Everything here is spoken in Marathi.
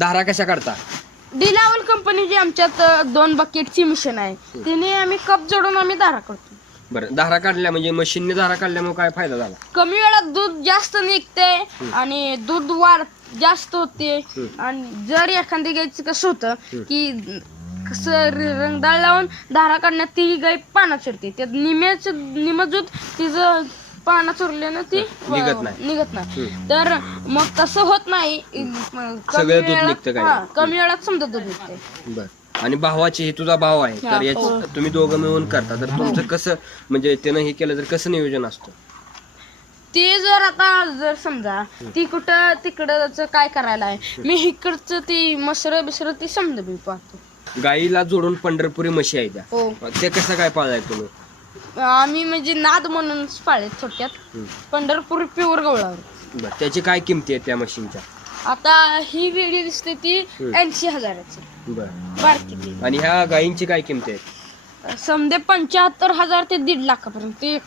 धारा कशा काढता? डिलावल कंपनीची आमच्यात 2 बकेटची मशीन आहे, तिने आम्ही कप जोडून आम्ही धारा करतो. बरं, धारा काढल्या म्हणजे मशीनने धारा काढल्यामुळे काय फायदा झाला? कमी वेळात दूध जास्त निघते आणि दूध वाढ जास्त होते. आणि जर एखादी गायचं कसं होतं की कसं रंगदाळ लावून धारा काढण्यात ती गाय पाण्यात शिरते, त्यात निम दूध तिचं पाण्यात चुरल्यानं ती निघत नाही. तर मग तसं होत नाही, सगळं दूध निघतं काय? कमी वेळात समजा दूध निघते. बरं, आणि भावाची हे तुझा भाव आहे तर याची तुम्ही दोघं मिळून करता, तर तुमचं कसं म्हणजे त्यानं हे केलं तर कसं नियोजन असतं? ते जर आता समजा ती कुठं तिकडचं काय करायला आहे, मी इकडचं ती मसर बिसर ती समजा मी पाहतो. गाईला जोडून पंढरपुरी म्हशी आहे त्या, हो, ते कसं काय पाळाय तुम्ही? आम्ही म्हणजे नाद म्हणून पाळले थोडक्यात. पंढरपूर प्युअर गवळावर. बरं, त्याची काय किमती आहे त्या मशीनच्या? आता ही वेगळी दिसते ती 80,000ची बरं, बारकी. आणि ह्या गायींची काय किमती आहे? समजे 75,000 ते 1.5 लाखापर्यंत एक